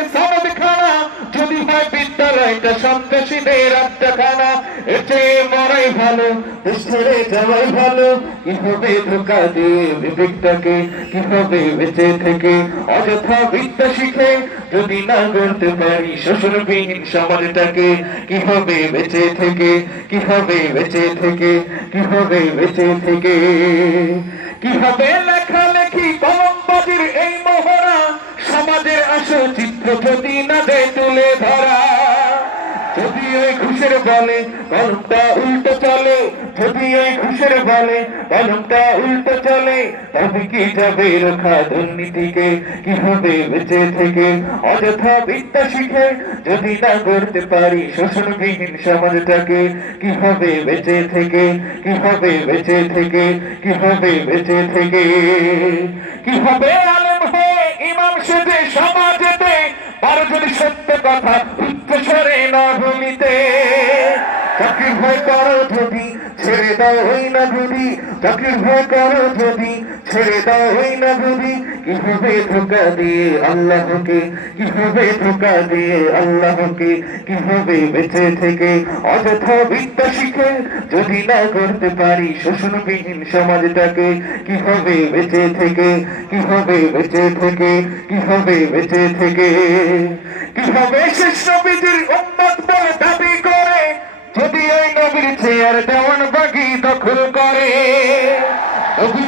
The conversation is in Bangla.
সনদ যদি বেঁচে থেকে অযথা না করতে পারি শ্বশুরবিহীন সমাজটাকে, কীভাবে বেঁচে থেকে? কীভাবে বেঁচে থেকে? কীভাবে বেঁচে থেকে? কীভাবে লেখালেখি সমাজের আসল চিত্র যদি না দেয় তুলে ধরা। যদি ওই ঘুষের বলে কলমটা উল্টো চলে, যদি ওই ঘুষের বলে কলমটা উল্টো চলে, তবে কি যাবে রক্ষা দুর্নীতিকে? কীভাবে বেঁচে থেকে? অযথা বিদ্যা শিখে যদি না করতে পারি শোষণবিহীন সমাজটাকে, কীভাবে বেঁচে থেকে? কীভাবে বেঁচে থেকে? কীভাবে বেঁচে থেকে? কীভাবে আলেম হয়ে সেজে সমাজেতে পারো যদি সত্য কথা চাকরির ভয় করো যদি ছেড়ে দাও, হই না যদি। চাকরির ভয় করো যদি ছেড়ে দাও, হই না যদি। কীভাবে ধোকা দিয়ে আল্লাহকে কীভাবে ধোকা দিয়ে আল্লাহকে কীভাবে বেঁচে থেকে অযথা বিদ্যা শিখে যদি না করতে পারি শোষণবিহীন সমাজটাকে কীভাবে বেঁচে থেকে কীভাবে বেঁচে থেকে কীভাবে বেঁচে থেকে। কীভাবে শেষ নবীজির উম্মত বলে দাবি নবীর চেয়ার দেওয়ান বাগি দখল করে।